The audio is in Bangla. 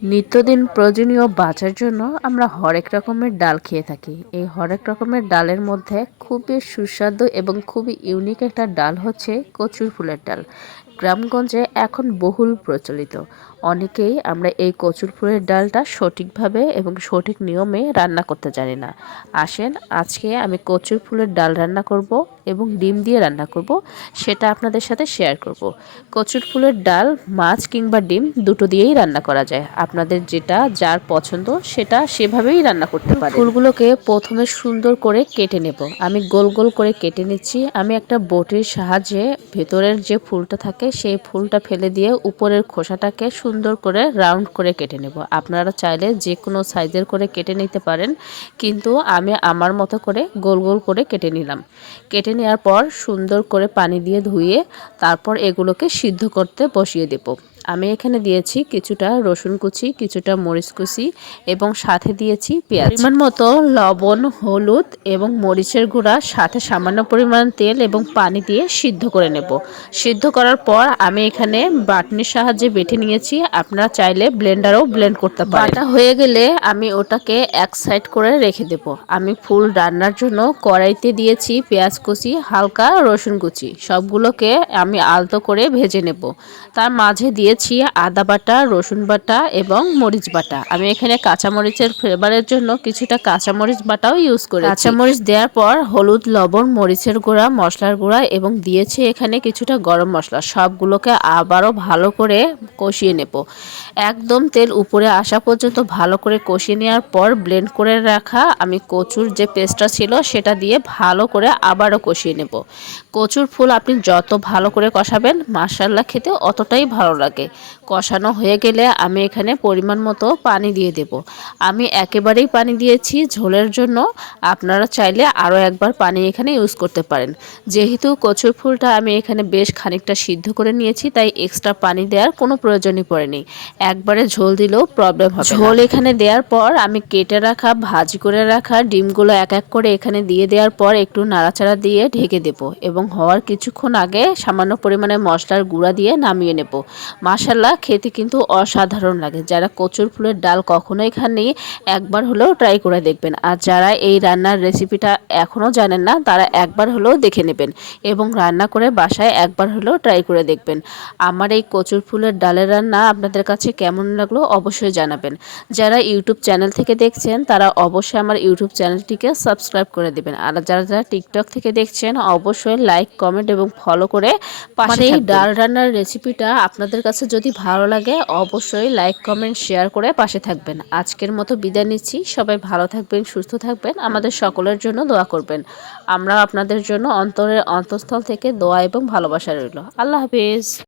নিত্যদিন প্রয়োজনীয় বাঁচার জন্য আমরা হরেক রকমের ডাল খেয়ে থাকি। এই হরেক রকমের ডালের মধ্যে খুবই সুস্বাদু এবং খুবই ইউনিক একটা ডাল হচ্ছে কচুর ফুলের ডাল। গ্রামগঞ্জে এখন বহুল প্রচলিত। অনেকেই আমরা এই কচুর ফুলের ডালটা সঠিকভাবে এবং সঠিক নিয়মে রান্না করতে জানি না। আসেন আজকে আমি কচুর ফুলের ডাল রান্না করব এবং ডিম দিয়ে রান্না করব, সেটা আপনাদের সাথে শেয়ার করব। কচুর ফুলের ডাল মাছ কিংবা ডিম দুটো দিয়েই রান্না করা যায়। আপনাদের যেটা যার পছন্দ সেটা সেভাবেই রান্না করতে পারেন। ফুলগুলোকে প্রথমে সুন্দর করে কেটে নেব। আমি গোল গোল করে কেটে নিচ্ছি। আমি একটা বটির সাহায্যে ভেতরের যে ফুলটা থাকে সেই ফুলটা ফেলে দিয়ে উপরের খোসাটাকে সুন্দর করে রাউন্ড করে কেটে নেব। আপনারা চাইলে যে কোনো সাইজের করে কেটে নিতে পারেন, কিন্তু আমি আমার মতো করে গোল গোল করে কেটে নিলাম। কেটে নেওয়ার পর সুন্দর করে পানি দিয়ে ধুয়ে তারপর এগুলোকে সিদ্ধ করতে বসিয়ে দেব। আমি এখানে দিয়েছি কিছুটা রসুন কুচি, কিছুটা মরিচ কুচি এবং সাথে দিয়েছি পেঁয়াজ। পরিমাণ মতো লবণ, হলুদ এবং মরিচের গুঁড়া, সাথে সামান্য পরিমাণ তেল এবং পানি দিয়ে সিদ্ধ করে নেব। সিদ্ধ করার পর আমি এখানে বাটনির সাহায্যে বেটে নিয়েছি। আপনারা চাইলে ব্লেন্ডারও ব্লেন্ড করতে পারেন। বাটা হয়ে গেলে আমি ওটাকে এক সাইড করে রেখে দেব। আমি ফুল রান্নার জন্য কড়াইতে দিয়েছি পেঁয়াজ কুচি, হালকা রসুন কুচি, সবগুলোকে আমি আলতো করে ভেজে নেব। তার মাঝে দিয়েছি আদা বাটা, রসুন বাটা এবং মরিচ বাটা। আমি এখানে কাঁচামরিচের ফ্লেভারের জন্য কিছুটা কাঁচামরিচ বাটাও ইউজ করেছি। কাঁচামরিচ দেওয়ার পর হলুদ, লবণ, মরিচের গুঁড়া, মশলার গুঁড়া এবং দিয়েছি এখানে কিছুটা গরম মশলা। সবগুলোকে আবারও ভালো করে কষিয়ে নেব। একদম তেল উপরে আসা পর্যন্ত ভালো করে কষিয়ে নেওয়ার পর ব্লেন্ড করে রাখা আমি কচুর যে পেস্টটা ছিল সেটা দিয়ে ভালো করে আবারও কষিয়ে নেব। কচুর ফুল আপনি যত ভালো করে কষাবেন মাশাআল্লাহ খেতে অতটাই ভালো লাগে। কষানো হয়ে গেলে আমি এখানে পরিমাণ মতো পানি দিয়ে দেব। আমি একেবারেই পানি দিয়েছি ঝোলের জন্য। আপনারা চাইলে আরও একবার পানি এখানে ইউজ করতে পারেন। যেহেতু কচুর ফুলটা আমি এখানে বেশ খানিকটা সিদ্ধ করে নিয়েছি, তাই এক্সট্রা পানি দেওয়ার কোনো প্রয়োজনই পড়েনি। একবারে ঝোল দিলেও প্রবলেম হবে না। ঝোল এখানে দেওয়ার পর আমি কেটে রাখা, ভাজি করে রাখা ডিমগুলো এক এক করে এখানে দিয়ে দেওয়ার পর একটু নাড়াচাড়া দিয়ে ঢেকে দেব এবং হওয়ার কিছুক্ষণ আগে সামান্য পরিমাণে মশলার গুঁড়া দিয়ে নামিয়ে নেব। মাশাআল্লাহ খেতে কিন্তু অসাধারণ লাগে। যারা কচুর ফুলের ডাল কখনোই খাননি একবার হলেও ট্রাই করে দেখবেন। আর যারা এই রান্নার রেসিপিটা এখনও জানেন না তারা একবার হলেও দেখে নেবেন এবং রান্না করে বাসায় একবার হলেও ট্রাই করে দেখবেন। আমার এই কচুর ফুলের ডালের রান্না আপনাদের কাছে কেমন লাগলো অবশ্যই জানাবেন। যারা ইউটিউব চ্যানেল থেকে দেখছেন তারা অবশ্যই আমার ইউটিউব চ্যানেলটিকে সাবস্ক্রাইব করে দেবেন। আর যারা যারা টিকটক থেকে দেখছেন অবশ্যই লাইক, কমেন্ট এবং ফলো করে পাশে থাকবেন। এই ডাল রান্নার রেসিপিটা আপনাদের কাছে যদি ভালো লাগে অবশ্যই লাইক, কমেন্ট, শেয়ার করে পাশে থাকবেন। আজকের মতো বিদায় নিচ্ছি। সবাই ভালো থাকবেন, সুস্থ থাকবেন, আমাদের সকলের জন্য দোয়া করবেন। আমরা আপনাদের জন্য অন্তরের অন্তঃস্থল থেকে দোয়া এবং ভালোবাসা রইল। আল্লাহ হাফেজ।